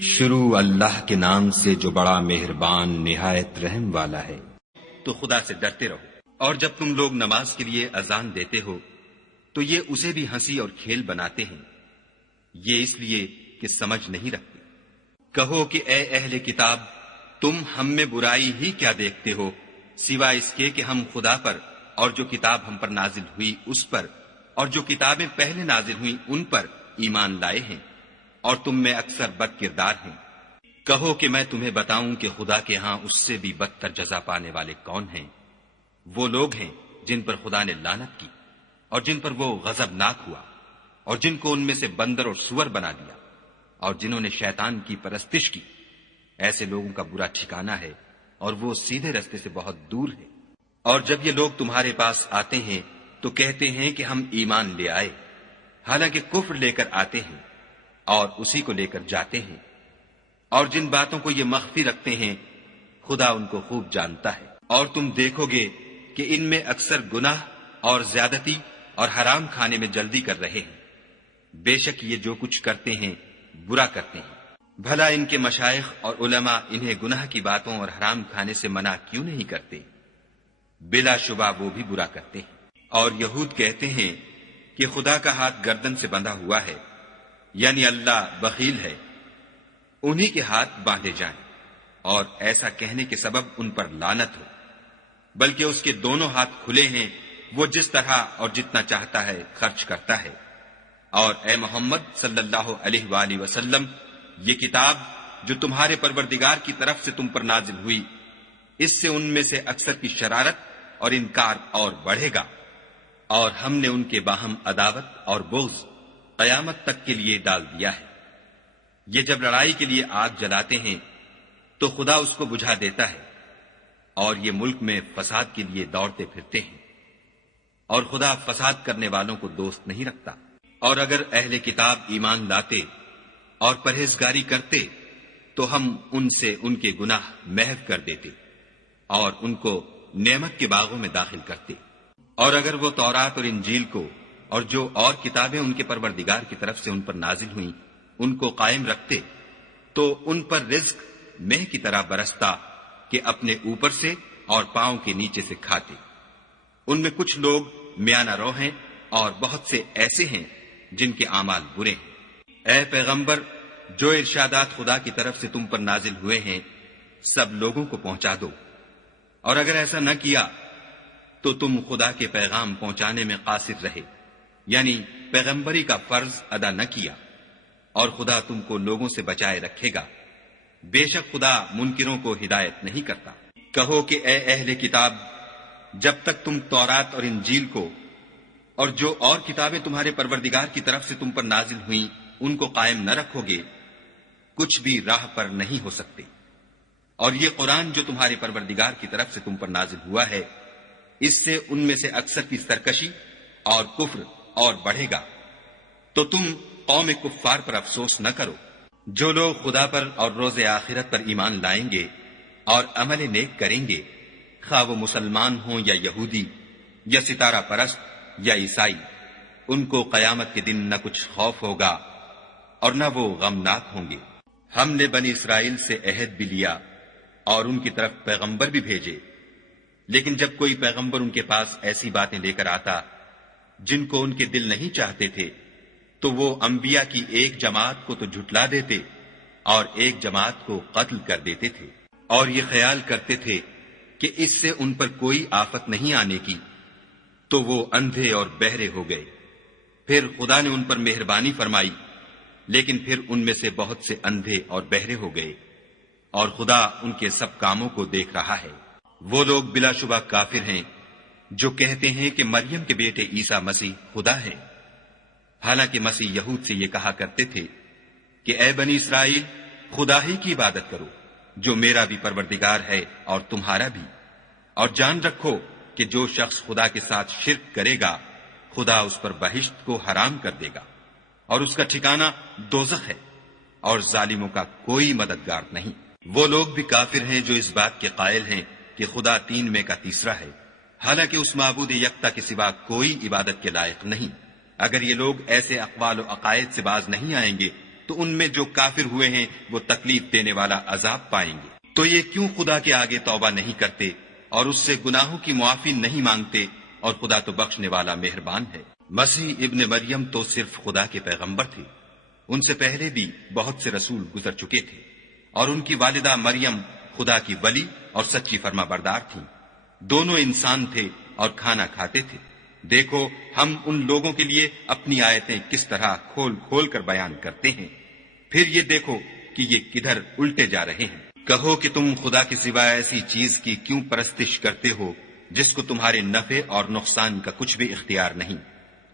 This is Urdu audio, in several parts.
شروع اللہ کے نام سے جو بڑا مہربان نہایت رحم والا ہے۔ تو خدا سے ڈرتے رہو، اور جب تم لوگ نماز کے لیے اذان دیتے ہو تو یہ اسے بھی ہنسی اور کھیل بناتے ہیں، یہ اس لیے کہ سمجھ نہیں رکھتے۔ کہو کہ اے اہل کتاب، تم ہم میں برائی ہی کیا دیکھتے ہو، سوائے اس کے کہ ہم خدا پر اور جو کتاب ہم پر نازل ہوئی اس پر اور جو کتابیں پہلے نازل ہوئیں ان پر ایمان لائے ہیں، اور تم میں اکثر بد کردار ہیں۔ کہو کہ میں تمہیں بتاؤں کہ خدا کے ہاں اس سے بھی بدتر جزا پانے والے کون ہیں؟ وہ لوگ ہیں جن پر خدا نے لعنت کی اور جن پر وہ غضبناک ہوا، اور جن کو ان میں سے بندر اور سور بنا دیا، اور جنہوں نے شیطان کی پرستش کی۔ ایسے لوگوں کا برا ٹھکانہ ہے، اور وہ سیدھے رستے سے بہت دور ہے۔ اور جب یہ لوگ تمہارے پاس آتے ہیں تو کہتے ہیں کہ ہم ایمان لے آئے، حالانکہ کفر لے کر آتے ہیں اور اسی کو لے کر جاتے ہیں، اور جن باتوں کو یہ مخفی رکھتے ہیں خدا ان کو خوب جانتا ہے۔ اور تم دیکھو گے کہ ان میں اکثر گناہ اور زیادتی اور حرام کھانے میں جلدی کر رہے ہیں۔ بے شک یہ جو کچھ کرتے ہیں برا کرتے ہیں۔ بھلا ان کے مشائخ اور علماء انہیں گناہ کی باتوں اور حرام کھانے سے منع کیوں نہیں کرتے؟ بلا شبہ وہ بھی برا کرتے ہیں۔ اور یہود کہتے ہیں کہ خدا کا ہاتھ گردن سے بندھا ہوا ہے، یعنی اللہ بخیل ہے، انہی کے ہاتھ باندھے جائیں، اور ایسا کہنے کے سبب ان پر لعنت ہو، بلکہ اس کے دونوں ہاتھ کھلے ہیں، وہ جس طرح اور جتنا چاہتا ہے خرچ کرتا ہے۔ اور اے محمد صلی اللہ علیہ وآلہ وسلم، یہ کتاب جو تمہارے پروردگار کی طرف سے تم پر نازل ہوئی، اس سے ان میں سے اکثر کی شرارت اور انکار اور بڑھے گا، اور ہم نے ان کے باہم عداوت اور بغض قیامت تک کے لیے ڈال دیا ہے۔ یہ جب لڑائی کے لیے آگ جلاتے ہیں تو خدا اس کو بجھا دیتا ہے، اور یہ ملک میں فساد کے لیے دوڑتے پھرتے ہیں، اور خدا فساد کرنے والوں کو دوست نہیں رکھتا۔ اور اگر اہل کتاب ایمان لاتے اور پرہیزگاری کرتے تو ہم ان سے ان کے گناہ محو کر دیتے اور ان کو نعمت کے باغوں میں داخل کرتے۔ اور اگر وہ تورات اور انجیل کو اور جو اور کتابیں ان کے پروردگار کی طرف سے ان پر نازل ہوئیں ان کو قائم رکھتے تو ان پر رزق مہ کی طرح برستا کہ اپنے اوپر سے اور پاؤں کے نیچے سے کھاتے۔ ان میں کچھ لوگ میانہ رو ہیں اور بہت سے ایسے ہیں جن کے اعمال برے ہیں۔ اے پیغمبر، جو ارشادات خدا کی طرف سے تم پر نازل ہوئے ہیں سب لوگوں کو پہنچا دو، اور اگر ایسا نہ کیا تو تم خدا کے پیغام پہنچانے میں قاصر رہے، یعنی پیغمبری کا فرض ادا نہ کیا، اور خدا تم کو لوگوں سے بچائے رکھے گا۔ بے شک خدا منکروں کو ہدایت نہیں کرتا۔ کہو کہ اے اہل کتاب، جب تک تم تورات اور انجیل کو اور جو اور کتابیں تمہارے پروردگار کی طرف سے تم پر نازل ہوئیں ان کو قائم نہ رکھو گے، کچھ بھی راہ پر نہیں ہو سکتے۔ اور یہ قرآن جو تمہارے پروردگار کی طرف سے تم پر نازل ہوا ہے، اس سے ان میں سے اکثر کی سرکشی اور کفر اور بڑھے گا۔ تو تم قوم کفار پر افسوس نہ کرو۔ جو لوگ خدا پر اور روز آخرت پر ایمان لائیں گے اور عمل نیک کریں گے، خواہ وہ مسلمان ہوں یا یہودی یا ستارہ پرست یا عیسائی، ان کو قیامت کے دن نہ کچھ خوف ہوگا اور نہ وہ غمناک ہوں گے۔ ہم نے بنی اسرائیل سے عہد بھی لیا اور ان کی طرف پیغمبر بھی بھیجے، لیکن جب کوئی پیغمبر ان کے پاس ایسی باتیں لے کر آتا جن کو ان کے دل نہیں چاہتے تھے تو وہ انبیاء کی ایک جماعت کو تو جھٹلا دیتے اور ایک جماعت کو قتل کر دیتے تھے، اور یہ خیال کرتے تھے کہ اس سے ان پر کوئی آفت نہیں آنے کی، تو وہ اندھے اور بہرے ہو گئے۔ پھر خدا نے ان پر مہربانی فرمائی، لیکن پھر ان میں سے بہت سے اندھے اور بہرے ہو گئے، اور خدا ان کے سب کاموں کو دیکھ رہا ہے۔ وہ لوگ بلا شبہ کافر ہیں جو کہتے ہیں کہ مریم کے بیٹے عیسیٰ مسیح خدا ہے، حالانکہ مسیح یہود سے یہ کہا کرتے تھے کہ اے بنی اسرائیل، خدا ہی کی عبادت کرو جو میرا بھی پروردگار ہے اور تمہارا بھی، اور جان رکھو کہ جو شخص خدا کے ساتھ شرک کرے گا خدا اس پر بہشت کو حرام کر دے گا، اور اس کا ٹھکانہ دوزخ ہے، اور ظالموں کا کوئی مددگار نہیں۔ وہ لوگ بھی کافر ہیں جو اس بات کے قائل ہیں کہ خدا تین میں کا تیسرا ہے، حالانکہ اس معبود یکتا کے سوا کوئی عبادت کے لائق نہیں۔ اگر یہ لوگ ایسے اقوال و عقائد سے باز نہیں آئیں گے تو ان میں جو کافر ہوئے ہیں وہ تکلیف دینے والا عذاب پائیں گے۔ تو یہ کیوں خدا کے آگے توبہ نہیں کرتے اور اس سے گناہوں کی معافی نہیں مانگتے، اور خدا تو بخشنے والا مہربان ہے۔ مسیح ابن مریم تو صرف خدا کے پیغمبر تھے، ان سے پہلے بھی بہت سے رسول گزر چکے تھے، اور ان کی والدہ مریم خدا کی ولی اور سچی فرما بردار تھیں۔ دونوں انسان تھے اور کھانا کھاتے تھے۔ دیکھو ہم ان لوگوں کے لیے اپنی آیتیں کس طرح کھول کھول کر بیان کرتے ہیں، پھر یہ دیکھو کہ یہ کدھر الٹے جا رہے ہیں۔ کہو کہ تم خدا کے سوائے ایسی چیز کی کیوں پرستش کرتے ہو جس کو تمہارے نفع اور نقصان کا کچھ بھی اختیار نہیں،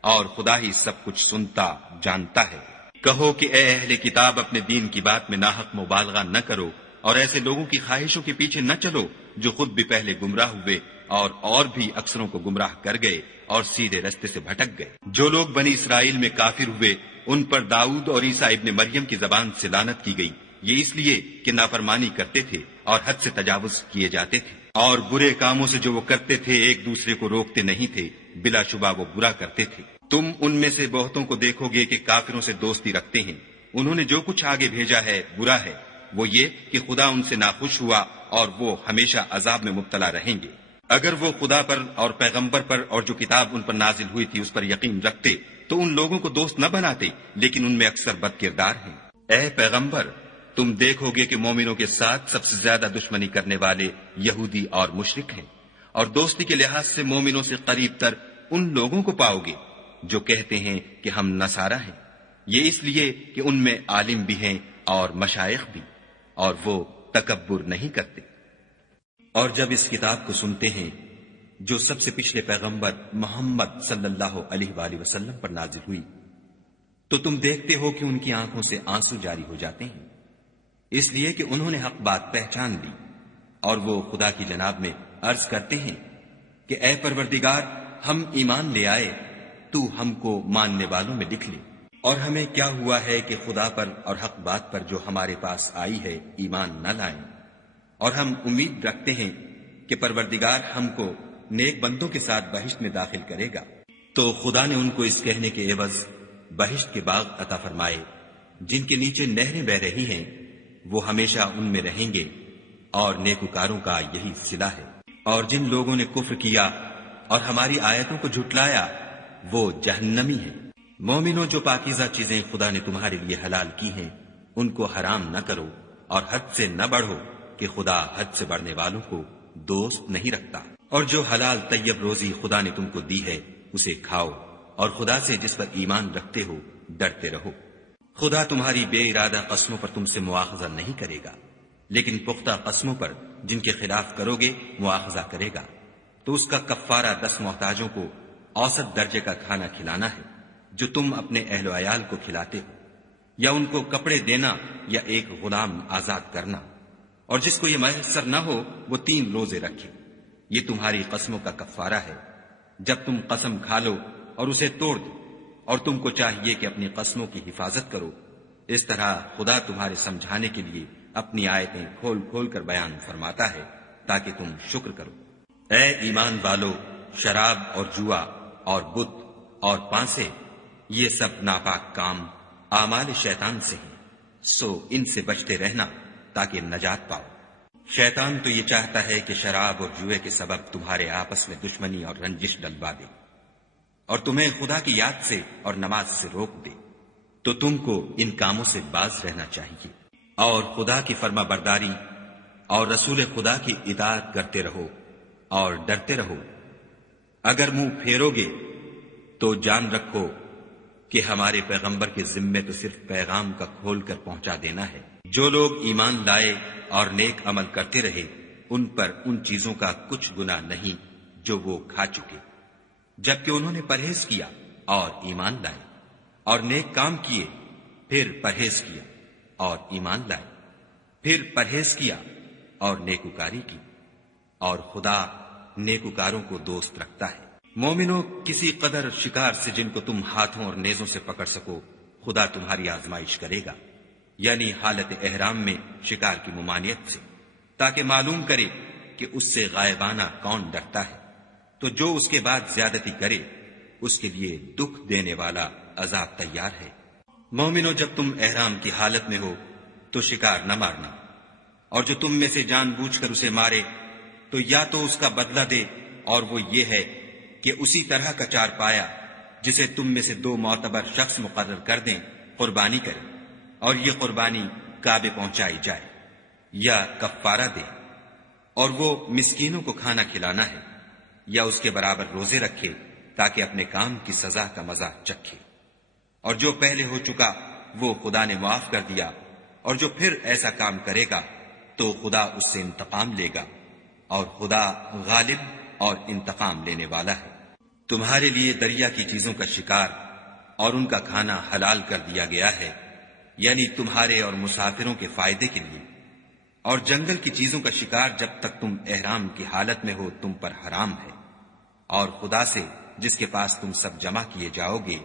اور خدا ہی سب کچھ سنتا جانتا ہے۔ کہو کہ اے اہل کتاب، اپنے دین کی بات میں ناحق مبالغہ نہ کرو، اور ایسے لوگوں کی خواہشوں کے پیچھے نہ چلو جو خود بھی پہلے گمراہ ہوئے اور بھی اکثروں کو گمراہ کر گئے اور سیدھے رستے سے بھٹک گئے۔ جو لوگ بنی اسرائیل میں کافر ہوئے ان پر داؤد اور عیسیٰ ابن مریم کی زبان سے لعنت کی گئی، یہ اس لیے کہ نافرمانی کرتے تھے اور حد سے تجاوز کیے جاتے تھے، اور برے کاموں سے جو وہ کرتے تھے ایک دوسرے کو روکتے نہیں تھے، بلا شبہ وہ برا کرتے تھے۔ تم ان میں سے بہتوں کو دیکھو گے کہ کافروں سے دوستی رکھتے ہیں، انہوں نے جو کچھ آگے بھیجا ہے برا ہے، وہ یہ کہ خدا ان سے ناخوش ہوا اور وہ ہمیشہ عذاب میں مبتلا رہیں گے۔ اگر وہ خدا پر اور پیغمبر پر اور جو کتاب ان پر نازل ہوئی تھی اس پر یقین رکھتے تو ان لوگوں کو دوست نہ بناتے، لیکن ان میں اکثر بد کردار ہیں۔ اے پیغمبر، تم دیکھو گے کہ مومنوں کے ساتھ سب سے زیادہ دشمنی کرنے والے یہودی اور مشرک ہیں، اور دوستی کے لحاظ سے مومنوں سے قریب تر ان لوگوں کو پاؤ گے جو کہتے ہیں کہ ہم نصارہ ہیں، یہ اس لیے کہ ان میں عالم بھی ہیں اور مشائخ بھی، اور وہ تکبر نہیں کرتے۔ اور جب اس کتاب کو سنتے ہیں جو سب سے پچھلے پیغمبر محمد صلی اللہ علیہ وآلہ وسلم پر نازل ہوئی، تو تم دیکھتے ہو کہ ان کی آنکھوں سے آنسو جاری ہو جاتے ہیں، اس لیے کہ انہوں نے حق بات پہچان لی، اور وہ خدا کی جناب میں عرض کرتے ہیں کہ اے پروردگار، ہم ایمان لے آئے، تو ہم کو ماننے والوں میں لکھ لے، اور ہمیں کیا ہوا ہے کہ خدا پر اور حق بات پر جو ہمارے پاس آئی ہے ایمان نہ لائیں، اور ہم امید رکھتے ہیں کہ پروردگار ہم کو نیک بندوں کے ساتھ بہشت میں داخل کرے گا۔ تو خدا نے ان کو اس کہنے کے عوض بہشت کے باغ عطا فرمائے جن کے نیچے نہریں بہ رہی ہیں، وہ ہمیشہ ان میں رہیں گے، اور نیکوکاروں کا یہی صلہ ہے۔ اور جن لوگوں نے کفر کیا اور ہماری آیتوں کو جھٹلایا وہ جہنمی ہیں۔ مومنوں، جو پاکیزہ چیزیں خدا نے تمہارے لیے حلال کی ہیں ان کو حرام نہ کرو، اور حد سے نہ بڑھو کہ خدا حد سے بڑھنے والوں کو دوست نہیں رکھتا۔ اور جو حلال طیب روزی خدا نے تم کو دی ہے اسے کھاؤ، اور خدا سے جس پر ایمان رکھتے ہو ڈرتے رہو۔ خدا تمہاری بے ارادہ قسموں پر تم سے مواخذہ نہیں کرے گا، لیکن پختہ قسموں پر جن کے خلاف کرو گے مواخذہ کرے گا۔ تو اس کا کفارہ 10 محتاجوں کو اوسط درجے کا کھانا کھلانا ہے جو تم اپنے اہل و عیال کو کھلاتے ہو، یا ان کو کپڑے دینا یا ایک غلام آزاد کرنا، اور جس کو یہ میسر نہ ہو وہ 3 روزے رکھے۔ یہ تمہاری قسموں کا کفارہ ہے جب تم قسم کھا لو اور اسے توڑ دو، اور تم کو چاہیے کہ اپنی قسموں کی حفاظت کرو۔ اس طرح خدا تمہارے سمجھانے کے لیے اپنی آیتیں کھول کھول کر بیان فرماتا ہے تاکہ تم شکر کرو۔ اے ایمان والو، شراب اور جوا اور بت اور پانسے، یہ سب ناپاک کام اعمال شیطان سے ہیں، سو ان سے بچتے رہنا تاکہ نجات پاؤ۔ شیطان تو یہ چاہتا ہے کہ شراب اور جوئے کے سبب تمہارے آپس میں دشمنی اور رنجش ڈلوا دے، اور تمہیں خدا کی یاد سے اور نماز سے روک دے، تو تم کو ان کاموں سے باز رہنا چاہیے، اور خدا کی فرما برداری اور رسول خدا کی اطاعت کرتے رہو اور ڈرتے رہو۔ اگر منہ پھیرو گے تو جان رکھو کہ ہمارے پیغمبر کے ذمے تو صرف پیغام کا کھول کر پہنچا دینا ہے۔ جو لوگ ایمان لائے اور نیک عمل کرتے رہے ان پر ان چیزوں کا کچھ گناہ نہیں جو وہ کھا چکے، جبکہ انہوں نے پرہیز کیا اور ایمان لائے، اور نیک کام کیے، پھر پرہیز کیا اور ایمان لائے، پھر پرہیز کیا اور نیکوکاری کی، اور خدا نیکوکاروں کو دوست رکھتا ہے۔ مومنوں، کسی قدر شکار سے جن کو تم ہاتھوں اور نیزوں سے پکڑ سکو خدا تمہاری آزمائش کرے گا، یعنی حالت احرام میں شکار کی ممانعت سے، تاکہ معلوم کرے کہ اس سے غائبانہ کون ڈرتا ہے۔ تو جو اس کے بعد زیادتی کرے اس کے لیے دکھ دینے والا عذاب تیار ہے۔ مومنو، جب تم احرام کی حالت میں ہو تو شکار نہ مارنا، اور جو تم میں سے جان بوجھ کر اسے مارے تو یا تو اس کا بدلہ دے، اور وہ یہ ہے کہ اسی طرح کا چار پایا جسے تم میں سے 2 معتبر شخص مقرر کر دیں قربانی کرے، اور یہ قربانی کعبے پہنچائی جائے، یا کفارہ دے، اور وہ مسکینوں کو کھانا کھلانا ہے، یا اس کے برابر روزے رکھے تاکہ اپنے کام کی سزا کا مزہ چکھے۔ اور جو پہلے ہو چکا وہ خدا نے معاف کر دیا، اور جو پھر ایسا کام کرے گا تو خدا اس سے انتقام لے گا، اور خدا غالب اور انتقام لینے والا ہے۔ تمہارے لیے دریا کی چیزوں کا شکار اور ان کا کھانا حلال کر دیا گیا ہے، یعنی تمہارے اور مسافروں کے فائدے کے لیے، اور جنگل کی چیزوں کا شکار جب تک تم احرام کی حالت میں ہو تم پر حرام ہے، اور خدا سے جس کے پاس تم سب جمع کیے جاؤ گے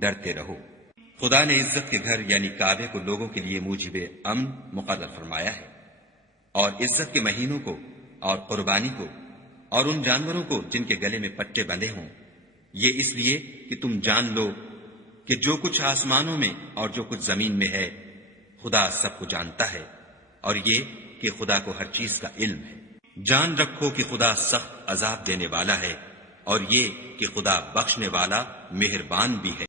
ڈرتے رہو۔ خدا نے عزت کے گھر یعنی کعبے کو لوگوں کے لیے موجب امن مقرر فرمایا ہے، اور عزت کے مہینوں کو اور قربانی کو اور ان جانوروں کو جن کے گلے میں پٹے بندھے ہوں، یہ اس لیے کہ تم جان لو کہ جو کچھ آسمانوں میں اور جو کچھ زمین میں ہے خدا سب کو جانتا ہے، اور یہ کہ خدا کو ہر چیز کا علم ہے۔ جان رکھو کہ خدا سخت عذاب دینے والا ہے، اور یہ کہ خدا بخشنے والا مہربان بھی ہے۔